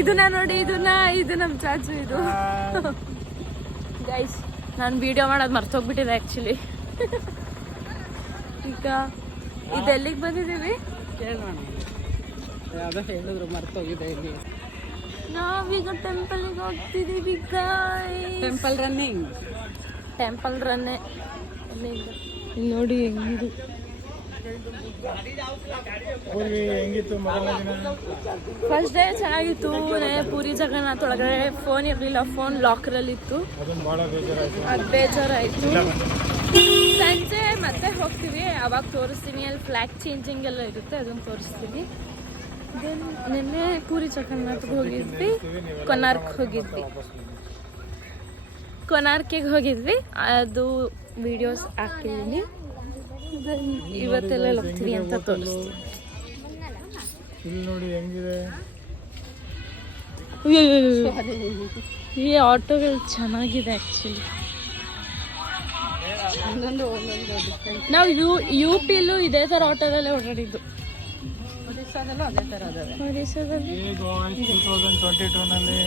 ಇದನ್ನ ನೋಡಿ ಇದು ನಮ್ಮ ಚಾಚು ಇದು ಗೈಸ್. ನಾನು ವಿಡಿಯೋ ಮಾಡೋದು ಮರ್ತೋಗ್ಬಿಟ್ಟಿದೆ ಆ್ಯಕ್ಚುಲಿ. ಈಗ ಇದೆಲ್ಲಿಗೆ ಬಂದಿದ್ದೀವಿ ಹೇಳಿದ್ರು ಮರ್ತೋಗಿದೆ. ಇಲ್ಲಿ ನಾವೀಗ ಟೆಂಪಲ್ಗೆ ಹೋಗ್ತಿದ್ದೀವಿ. ಟೆಂಪಲ್ ರನ್ನೇ ನೋಡಿ ಹೆಂಗಿದು. ಫಸ್ಟ್ ಡೇ ಚೆನ್ನಾಗಿತ್ತು. ಪೂರಿ ಜಗನ್ನಾಥ್ ಒಳಗಡೆ ಫೋನ್ ಇರಲಿಲ್ಲ, ಫೋನ್ ಲಾಕರಲ್ಲಿತ್ತು. ಅದು ಬೇಜಾರಾಯಿತು. ಸಂಜೆ ಮತ್ತೆ ಹೋಗ್ತೀವಿ, ಅವಾಗ ತೋರಿಸ್ತೀನಿ. ಅಲ್ಲಿ ಫ್ಲ್ಯಾಗ್ ಚೇಂಜಿಂಗ್ ಎಲ್ಲ ಇರುತ್ತೆ, ಅದನ್ನು ತೋರಿಸ್ತೀನಿ. ದೆನ್ ನಿನ್ನೆ ಪೂರಿ ಜಗನ್ನಾಥ್ಗೆ ಹೋಗಿದ್ವಿ, ಕೊನಾರ್ಕಿಗೆ ಹೋಗಿದ್ವಿ. ಅದು ವಿಡಿಯೋಸ್ ಹಾಕಿದ್ದೀನಿ. ಇವತ್ತೆಲ್ಲ ಹೋಗ್ತೀವಿ ಅಂತ ತೋರಿಸ್ತೀನಿ. ಈ ಆಟೋಗಳು ಚೆನ್ನಾಗಿದೆ ಆ್ಯಕ್ಚುಲಿ. ನಾವು ಯು ಪಿಲೂ ಇದೇ ಥರ ಆಟೋದಲ್ಲೇ ಓಡಾಡಿದ್ದು. ಒಡಿಸ್ಸಾದಲ್ಲಿ 2022ನಲ್ಲಿ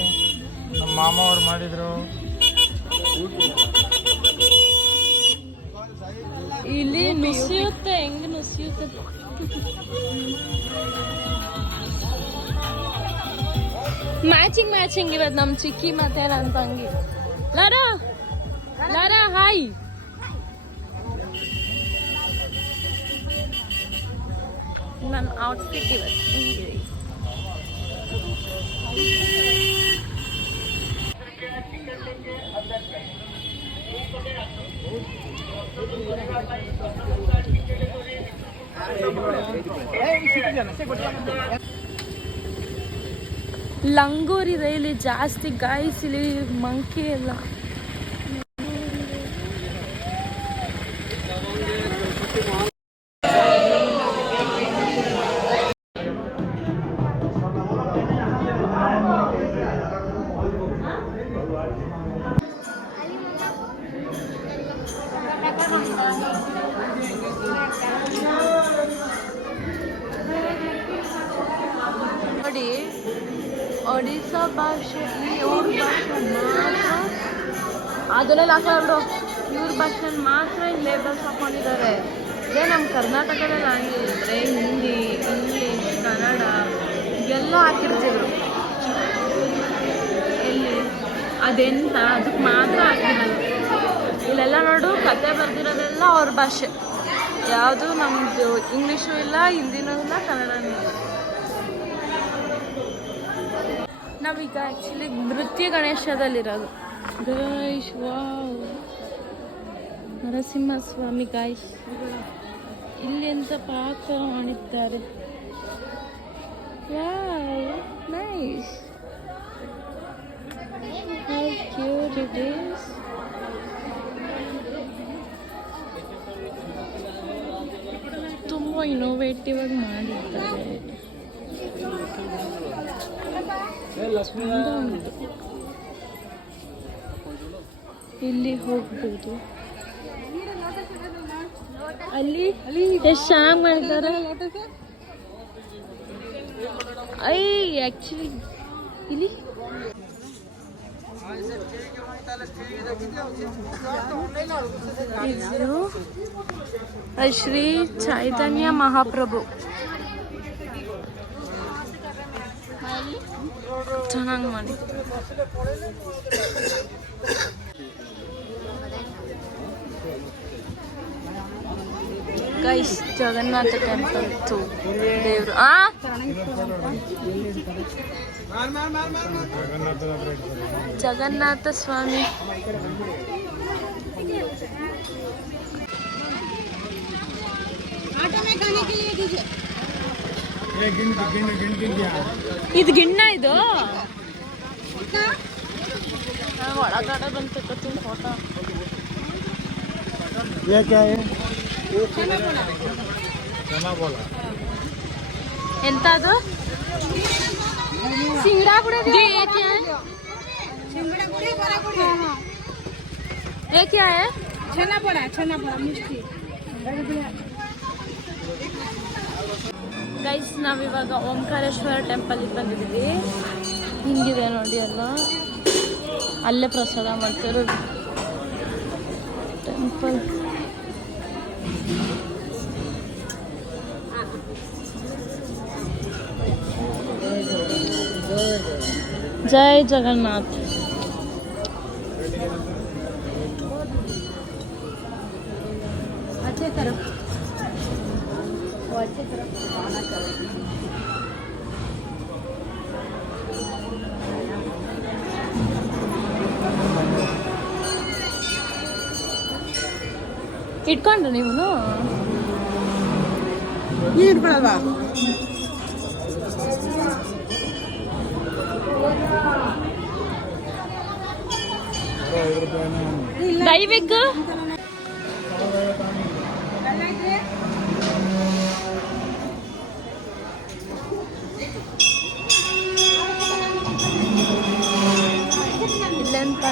ನಮ್ಮ ಮಾಮ ಅವ್ರು ಮಾಡಿದ್ರು. ಇಲ್ಲಿ ನುಸಿಯುತ್ತೆ, ಹೆಂಗ್ ನುಸಿಯುತ್ತೆ. ಮ್ಯಾಚಿಂಗ್ ಇವತ್ತು ನಮ್ಮ ಚಿಕ್ಕಿ ಮತ್ತೆ ನನ್ನ ತಂಗಿ. Lara hi. ನನ್ನ ಔಟ್ಫಿಟ್ ಇವತ್ತು ಲಂಗೋರ್ ಇದೆ ಇಲ್ಲಿ ಜಾಸ್ತಿ. ಗಾಯ್ಸ್ ಇಲ್ಲಿ ಮಂಕಿ ಎಲ್ಲ. ನೋಡಿ, ಒಡಿಸ್ಸಾ ಭಾಷೆ, ಇವ್ರ ಭಾಷೆ ಮಾತ್ರ ಅದನ್ನೆಲ್ಲ ಹಾಕಿದ್ರು. ಇವ್ರ ಭಾಷೆಯಲ್ಲಿ ಮಾತ್ರ ಇಲ್ಲಿ ಲೇಬಲ್ಸ್ ಹಾಕೊಂಡಿದ್ದಾರೆ. ಇದೇ ನಮ್ಮ ಕರ್ನಾಟಕದಲ್ಲಿ ಹಂಗಿದ್ರೆ ಹಿಂದಿ, ಇಂಗ್ಲೀಷ್, ಕನ್ನಡ ಎಲ್ಲ ಹಾಕಿರ್ತಿದ್ರು. ಇಲ್ಲಿ ಅದೆಂತ ಅದಕ್ಕೆ ಮಾತ್ರ ಹಾಕಿರೋದು. ಇಲ್ಲೆಲ್ಲ ನೋಡು, ಕತೆ ಬರ್ದಿರೋದೆಲ್ಲ ಅವ್ರ ಭಾಷೆ. ಯಾವುದು ನಮ್ಮದು ಇಂಗ್ಲೀಷು ಇಲ್ಲ, ಹಿಂದಿನೂ ಇಲ್ಲ, ಕನ್ನಡನೂ ಇಲ್ಲ. ನಾವೀಗ ಆ್ಯಕ್ಚುಲಿ ನೃತ್ಯ ಗಣೇಶದಲ್ಲಿರೋದು. ಗೈಶ್ ವಾವ್, ನರಸಿಂಹಸ್ವಾಮಿ ಗೈಶ್. ಇಲ್ಲಿ ಅಂತ ಪಾತ್ರ ಮಾಡಿದ್ದಾರೆ. Wow, nice. How cute it is. ತುಂಬ ಇನೋವೇಟಿವ್ ಆಗಿ ಮಾಡಿದ್ದಾರೆ. ಇಲ್ಲಿ ಹೋಗ್ಬೋದು. ಅಲ್ಲಿ ಎಷ್ಟು ಚೆನ್ನಾಗಿ ಮಾಡಿದ್ದಾರೆ. ಆ್ಯಕ್ಚುಲಿ ಇಲ್ಲಿ ಇದು ಶ್ರೀ ಚೈತನ್ಯ ಮಹಾಪ್ರಭು. ಚೆನ್ನಾಗಿ ಮಾಡಿ. ಗೈಸ್, ಜಗನ್ನಾಥ ಟೆಂಪಲ್ ದೇವರು. ಜಗನ್ನಾಥ ಸ್ವಾಮಿ. ಇದು ಗಿಣ್ಣ. ಇದು ಒಳಗಡೆ ಬಂತು ಫೋಟೋ. ಎಂತ ಅದು? सिंगड़ा पूरा ये क्या है? सिंगड़ा पूरी बड़ा पूरी। ये क्या है? छेना पड़ा मिष्टी। ಗೈಸ್ ನಾವಿವಾಗ ಓಂಕಾರೇಶ್ವರ ಟೆಂಪಲಿಗೆ ಬಂದಿದ್ದೀವಿ. ಹಿಂಗಿದೆ ನೋಡಿ ಎಲ್ಲ, ಅಲ್ಲೇ ಪ್ರಸಾದ ಮಾಡ್ತಿರೋದು ಟೆಂಪಲ್. ಜೈ ಜಗನ್ನಾಥ್. अच्छे तरफ वो अच्छे तरफ आना चाहिए. ಇಟ್ಕೊಂಡ್ರು ನೀವು ಇಟ್ಕೊಳಲ್ವಾ? ದೈವಿಕ ಇಲ್ಲೆಂತ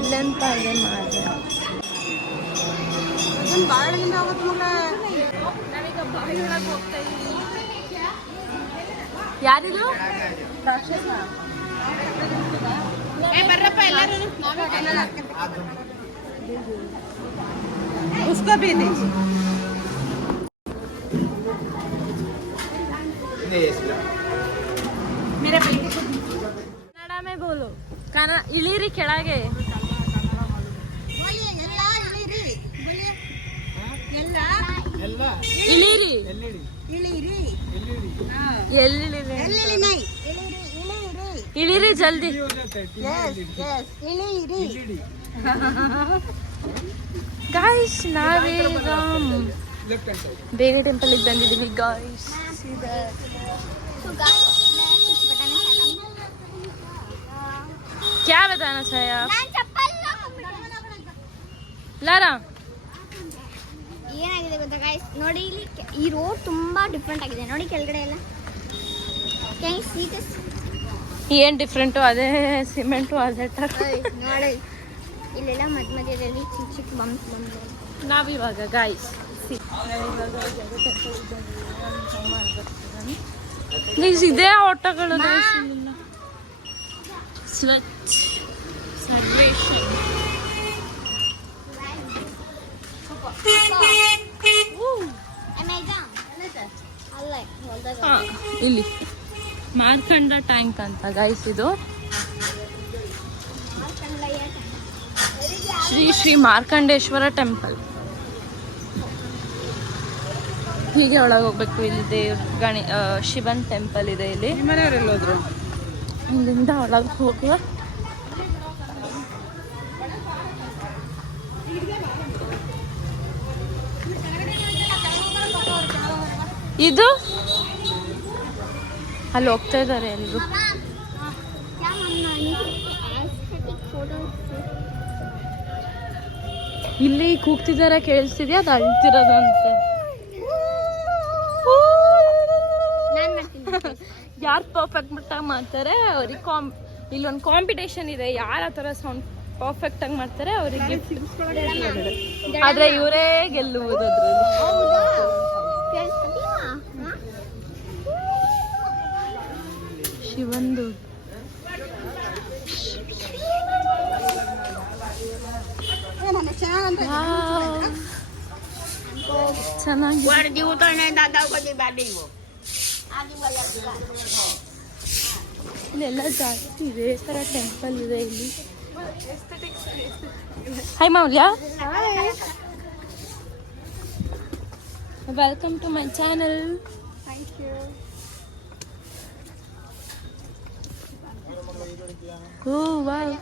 ಇಲ್ಲೆಂತ ಇದೆ ಮಾಡಿದೆ. ನಾವೀಗ ಬಾಯಿಯೊಳಗೆ ಹೋಗ್ತಾ ಇದ್ದೀವಿ. ಯಾರಿದು? ರಾಕ್ಷಸ. उसको भी दे. ಕನ್ನಡ में बोलो. ಕನ್ನಡ ಇಳಿರಿ ಕೆಳಗೆ. ಇಳಿರಿ. ಇಳಿರಿ ಜಲ್ದಿ. ಗಾಯ್ಸ್ ನಾವೀಗ ಬೇರೆ ಟೆಂಪಲ್ ಬಂದಿದ್ದೀವಿ ಗಾಯ್ಸ್. क्या बताना चाहिए आप? लारा ಏನಾಗಿದೆ ಗೊತ್ತಾ ಗೈಸ್, ನೋಡಿ ಇಲ್ಲಿ ಈ ರೋಡ್ ತುಂಬಾ ಡಿಫ್ರೆಂಟ್ ಆಗಿದೆ. ನೋಡಿ ಕೆಳಗಡೆ ಎಲ್ಲ ಏನ್ ಡಿಫ್ರೆಂಟು, ಅದೇ ಸಿಮೆಂಟು ಅದೇ ಟರ್. ನೋಡಿ ಇಲ್ಲೆಲ್ಲ ಮಧ್ಯದಲ್ಲಿ ಚಿಕ್ಕ ಚಿಕ್ಕ ಬಂಪ್ ಬಂದು. ನಾವಿವಾಗ ಗಾಯ್ಸ್ ಇದೇ ಆಟೋಗಳು ಸ್ವಚ್ಛ ಸರ್ವೇಶನ್. ಇಲ್ಲಿ ಮಾರ್ಕಂಡ ಟ್ಯಾಂಕ್ ಅಂತ ಗೈಸ್, ಇದು ಶ್ರೀ ಶ್ರೀ ಮಾರ್ಕಂಡೇಶ್ವರ ಟೆಂಪಲ್. ಹೀಗೆ ಒಳಗೆ ಹೋಗ್ಬೇಕು. ಇಲ್ಲಿ ದೇವ್ರ ಶಿವನ್ ಟೆಂಪಲ್ ಇದೆ. ಇಲ್ಲಿ ಮನೆಯವರೆಲ್ಲೋದ್ರು? ಇಲ್ಲಿಂದ ಒಳಗೆ ಹೋಗುವ. ಇದು ಅಲ್ಲಿ ಹೋಗ್ತಾ ಇದ್ದಾರೆ ಎಲ್ರು. ಇಲ್ಲಿ ಕೂಗ್ತಿದಾರ, ಕೇಳಿಸ್ತಿದ್ಯಾ? ಅದು ಅಳ್ತಿರೋದಂತೆ. ಯಾರು ಪರ್ಫೆಕ್ಟ್ ಮಟ್ಟಾಗಿ ಮಾಡ್ತಾರೆ ಅವ್ರಿಗೆ ಇಲ್ಲೊಂದು ಕಾಂಪಿಟೇಷನ್ ಇದೆ. ಯಾರು ಆ ಥರ ಸೌಂಡ್ ಪರ್ಫೆಕ್ಟ್ ಆಗಿ ಮಾಡ್ತಾರೆ ಅವರಿಗೆ. ಆದ್ರೆ ಇವರೇ ಗೆಲ್ಲುವುದು ಅದ್ರಲ್ಲಿ. ಶಿವಂದು ಚೆನ್ನಾಗಿ ಇಲ್ಲೆಲ್ಲ ಜಾಸ್ತಿ ಇದೇ ಥರ ಟೆಂಪಲ್ ಇದೆ ಇಲ್ಲಿ. Hi Maurya, welcome to my channel. Oh wow,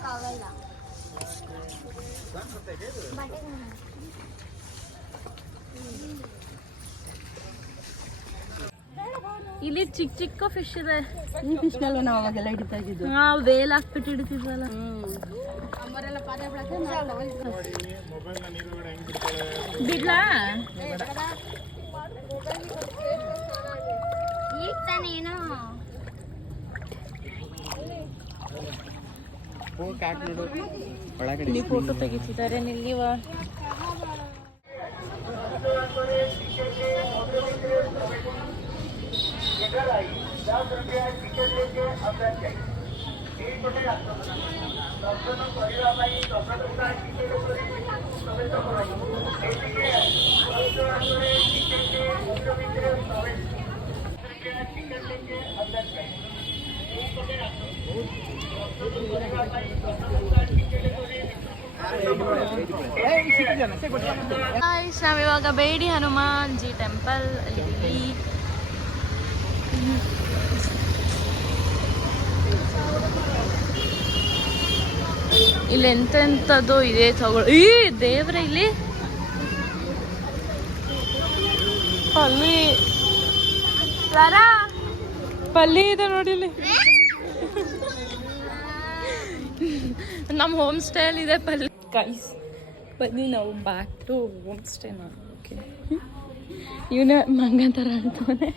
ಇಲ್ಲಿ ಚಿಕ್ಕ ಚಿಕ್ಕ ಫಿಶ್ ಇದೆ. ಈ ಫಿಶ್ನೆಲ್ಲ ನಾವು ಅವಾಗೆಲ್ಲ ಹಿಡಿತಾ ಇದ್ದಿದ್ದು. ವೇಲ್ ಹಾಕ್ಬಿಟ್ಟು ಹಿಡಿತಿದ್ವಲ್ಲ. ಬಿಡ್ಲಾ? ಈಗ ತಾನೇನೋ ಇಲ್ಲಿ ಫೋಟೋ ತೆಗಿತಿದ್ದಾರೆ ನಿಲ್ಲಿವ. ನಾವಿವಾಗ ಬೇಡಿ ಹನುಮಾನ್ ಜಿ ಟೆಂಪಲ್ ಅಲ್ಲಿ ಇಲ್ಲಿ ಎಂತೆಂಥದ್ದು ಇದೆ ತಗೊಳ್ಳಿ. ಈ ದೇವ್ರೆ ಇಲ್ಲಿ ಪಲ್ಲಿ ಪಲ್ಲಿ ಇದೆ ನೋಡಿ ಇಲ್ಲಿ. ನಮ್ಮ ಹೋಮ್ ಸ್ಟೇ ಅಲ್ಲಿ ಇದೆ ಪಲ್ಲಿ. ಗೈಸ್ ಬನ್ನಿ ನಾವು ಬ್ಯಾಕ್ ಟು ಹೋಮ್ ಸ್ಟೇ ಮಾಡೋಕೆ. ಇವನೇ ಮಂಗ ಥರ ಅಂತಾನೆ.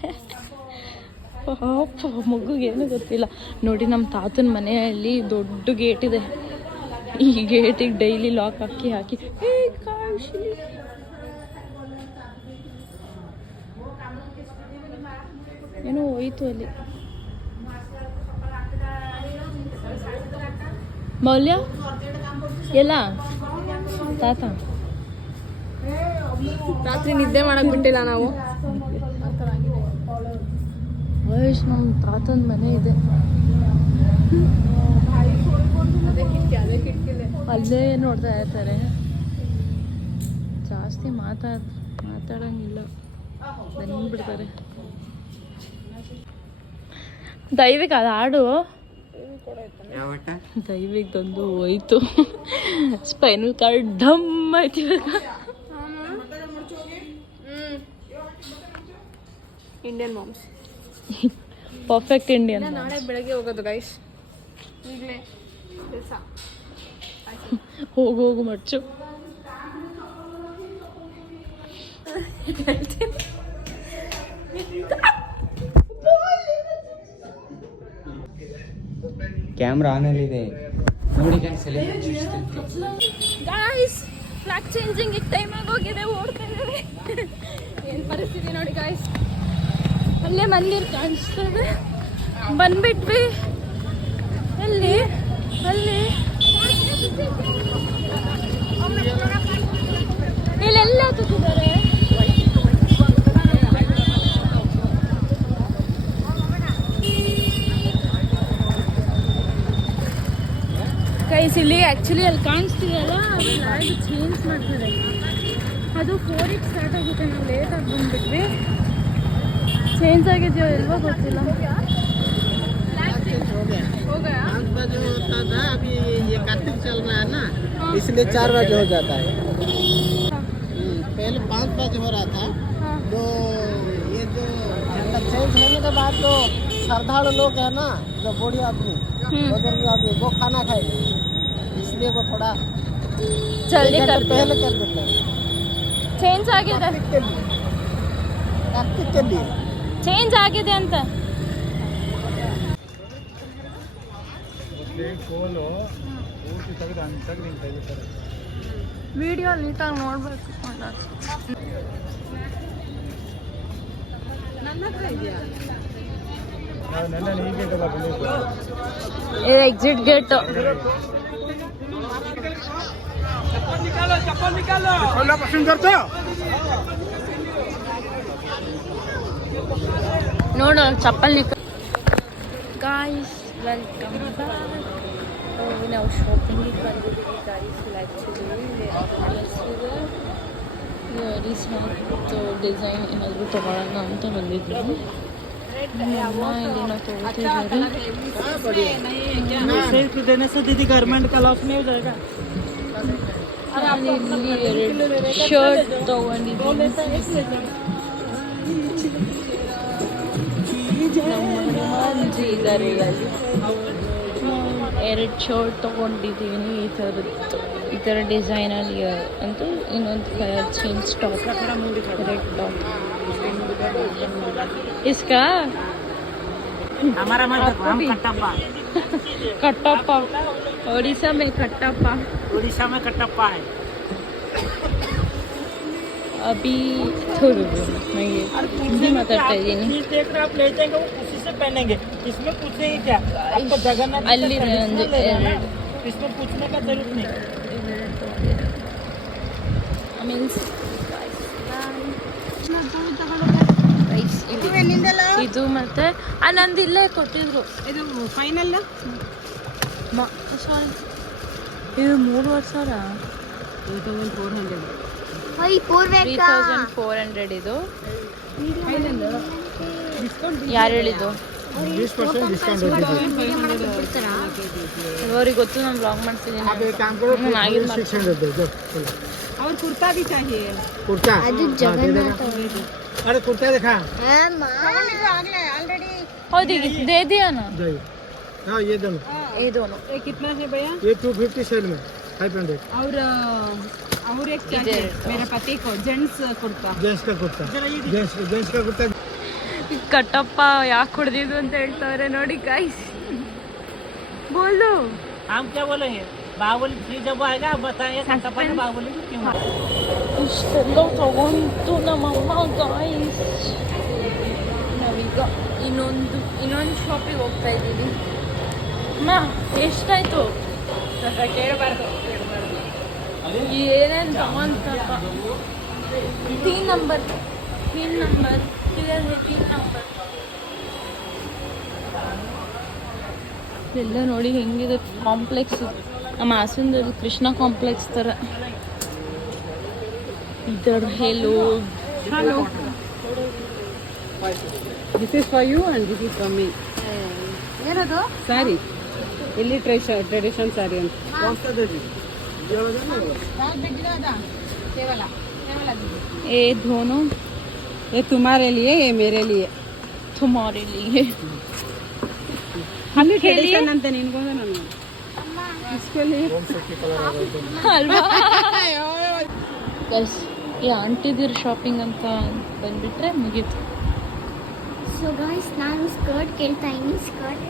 ಪಾಪ ಮಗುಗೆ ಏನೂ ಗೊತ್ತಿಲ್ಲ ನೋಡಿ. ನಮ್ಮ ತಾತನ ಮನೆಯಲ್ಲಿ ದೊಡ್ಡ ಗೇಟ್ ಇದೆ. ಈ ಗೇಟಿಗೆ ಡೈಲಿ ಲಾಕ್ ಹಾಕಿ ಏನೋ ಹೋಯ್ತು ಅಲ್ಲಿ. ಮೌಲ್ಯ ಎಲ್ಲ ತಾತ ರಾತ್ರಿ ನಿದ್ದೆ ಮಾಡಕ್ ಬಿಟ್ಟಿಲ್ಲ ನಾವು. ವಯಸ್ ನಮ್ಮ ತಾತನ ಮನೆ ಇದೆ. ಅಲ್ಲೇ ನೋಡ್ತಾ ಇರ್ತಾರೆ. ಜಾಸ್ತಿ ಮಾತಾಡಂಗಿಲ್ಲ, ಬಂದ್ಬಿಡ್ತಾರೆ. ದೈವಿಕ್ ಅದು ಹಾಡು ದೈವಿಕ್ ತಂದು ಹೋಯ್ತು. ಸ್ಪೈನಲ್ ಕಾರ್ಡ್ ಢಮ್ ಆಯ್ತು. Indian moms perfect Indian. ನಾಳೆ ಬೆಳಗ್ಗೆ ಹೋಗೋದು ಗೈಸ್. ಈಗಲೇ ಕೆಲಸ ಹೋಗು ಮಚ್ಚು. ಕ್ಯಾಮ್ರಾ ಆನಲ್ಲಿದೆ ನೋಡಿ. ಗಾಯ್ಸ್ ಫ್ಲಾಗ್ ಚೇಂಜಿಂಗ್ ಟೈಮ್ ಆಗೋಗಿದೆ, ಓಡ್ತಾ ಇದ್ದೇವೆ. ಏನು ಪರಿಸ್ಥಿತಿ ನೋಡಿ ಗಾಯ್ಸ್. ಅಲ್ಲೇ ಮಂದಿರ ಕಾಣಿಸ್ತದೆ. ಬಂದ್ಬಿಟ್ವಿ. ಅಲ್ಲಿ ಇಲ್ಲೆಲ್ಲ ಹತ್ತಿದ್ದಾರೆ. ಗೈಸ್ ಇಲ್ಲಿ ಆ್ಯಕ್ಚುಲಿ ಅಲ್ಲಿ ಕಾಣಿಸ್ತಿದೆಯಲ್ಲ, ಫ್ಲಾಗ್ ಚೇಂಜ್ ಮಾಡ್ತಿದೆ. ಅದು 4ಕ್ಕೆ ಸ್ಟಾರ್ಟ್ ಆಗುತ್ತೆ. ನಾವು ಲೇಟಾಗಿ ಬಂದುಬಿಟ್ವಿ. चेंज ಆಗಿದೆಯೋ ಇಲ್ವೋ ಗೊತ್ತಿಲ್ಲ. हो गया 5 बजे होता था, अभी ये कार्तिक चल रहा है ना, इसलिए 4 बजे हो जाता है। पहले 5 बजे हो रहा था। तो ये जो झंडा चेंज होने के बाद तो श्रद्धालु लोग है ना, जो बूढ़ी आदमी बुजुर्ग आदमी वो खाना खाएंगे, इसलिए वो थोड़ा जल्दी कर पहले कर देते हैं। चेंज ಆಗಿದೆ, कार्तिक के लिए ಚೇಂಜ್ ಆಗಿದೆ ಅಂತ. ಪೂರ್ತಿ ತೆಗೆದು ಹಿಂಗೆ ತೆಗಿತಾರೆ. ವಿಡಿಯೋ ನೀಟಾಗಿ ನೋಡ್ಬೇಕು. ನಾವು ನೆನ್ನೆ ಈ ಗೇಟೆಲ್ಲ ಬಂದಿದ್ದು. ಇದು ಎಕ್ಸಿಟ್ ಗೇಟ್. ನೋಡು ಚಪ್ಪಲ್ ಗಾಯ್ಸ್, ವೆಲ್ಕಮ್ ಬ್ಯಾಕ್. ನಾವು ಶಾಪಿಂಗಿಗೆ ಬಂದಿದ್ದೀವಿ ಗಾಯ್ಸ್. ಆ್ಯಕ್ಚುಲಿ ರೀಸೆಂಟ್ ಡಿಸೈನ್ ಏನಾದರೂ ತೊಗೊಳ್ಳೋಣ ಅಂತ ಬಂದಿದ್ವಿ. ಇಲ್ಲಿ ನಾವು ತೊಗೊಳ್ತಿದ್ದೀವಿ. सेल्फ देने से दीदी गारमेंट का लॉस नहीं हो जाएगा। ಇಲ್ಲಿ 2 ಶರ್ಟ್ ತೊಗೊಂಡಿದ್ದೀನಿ. ಹನುಮಾನ್ಜಿ ಇದ್ದಾರೆ ಅಲ್ಲಿ. 2 ಶರ್ಟ್ ತೊಗೊಂಡಿದ್ದೀನಿ ಈ ಥರ ಡಿಸೈನಲ್ಲಿ. ಅಂತೂ ಇನ್ನೊಂದು colour change top, red top. ಇಸ್ಕಾ हमारा कटप्पा ओडिशा में कटप्पा उड़ीसा में कटप्पा है। अभी थोड़ी मैं ये हिंदी माताಡ್ತಾ ಇದ್ದೀನಿ चीज देख रहे आप ले जाएंगे वो उसी से पहनेंगे। इसमें पूछेंगे क्या आपको जगन्नाथ ಅಲ್ಲಿ ಒಂದು ಎರಡು इसमें पूछने का जरूरत नहीं। ಮೀನ್ಸ್ ಇದು ಮತ್ತೆ ನಂದು ಇಲ್ಲೇ ಕೊಟ್ಟಿದ್ರು ಇದು ಫೈನಲ್ ಇದು 3,000 3400 ಹೋಯ್ ಪೂರ್ವೇಕ 3,400 ಇದು ಯಾರು ಹೇಳಿದ್ದು ಅವ್ರಿಗೆ ಗೊತ್ತು ನಾನು ಬ್ಲಾಗ್ ಮಾಡ್ತಿದ್ದೀನಿ और कुर्ता भी चाहिए कुर्ता ಅದು ಜಗನ್ನಾಥ अरे कुर्ता दिखा ऑलरेडी ಹೌದು ಈಗ ದೇ ದಿಯಾ ನಾ हाँ ये दोनों ये दोनों ये कितना है भैया ये 250 सेल में 500 और एक चाहिए मेरे पति को जेंट्स कुर्ता जेंट्स का कुर्ता जेंट्स का कुर्ता ಕಟ್ಟಪ್ಪ ಯಾಕೆ ಹೊಡೆದಿದ್ದು ಅಂತ ಹೇಳ್ತಾವ್ರೆ ನೋಡಿ ಗಾಯ್ಸ್ ಬೋಲು हम क्या बोलेंगे बाहुबली 3 जब आएगा आप बताइए कटप्पा ने बाहुबली को क्यों मारा। ಇಷ್ಟೆಲ್ಲ ತಗೊಂಡು ನಮ್ಮಮ್ಮ ಗಾಯ್ಸ್ ನಾವೀಗ ಇನ್ನೊಂದು ಶಾಪಿಗೆ ಹೋಗ್ತಾ ಇದ್ದೀವಿ ಅಮ್ಮ ಎಷ್ಟಾಯ್ತು ಕೇಳಬಾರ್ದು ಏನೇನು ತಗೊಂತಪ್ಪ 3 ನಂಬರ್ ಎಲ್ಲ ನೋಡಿ ಹೆಂಗಿದೆ ಕಾಂಪ್ಲೆಕ್ಸ್ ನಮ್ಮ ಹಾಸನದಲ್ಲಿ ಕೃಷ್ಣ ಕಾಂಪ್ಲೆಕ್ಸ್ ಥರ ಇದರ ಹೇಳು hello this is for you and this is for me ಏನದು सारी ಇಲ್ಲಿ ಟ್ರೆಡಿಷನ್ ಸಾರಿ ಅಂತ ये दोनों ये तुम्हारे लिए ये मेरे लिए तुम्हारे लिए ಅಲ್ಲಿ ಟ್ರೆಡಿಷನ್ ಅಂತ ನಿನ್ಗೊಂದು ನನಗೆ इसके लिए ಅಲ್ವಾ ಗೈಸ್ ಈ ಆಂಟಿದಿರ ಶಾಪಿಂಗ್ ಅಂತ ಬಂದ್ಬಿಟ್ರೆ ಮುಗೀತು ಸೊ ಗಾಯ್ಸ್ ನಾನು ಸ್ಕರ್ಟ್ ಕೇಳ್ತಾ ಇದ್ದೀನಿ ಸ್ಕರ್ಟ್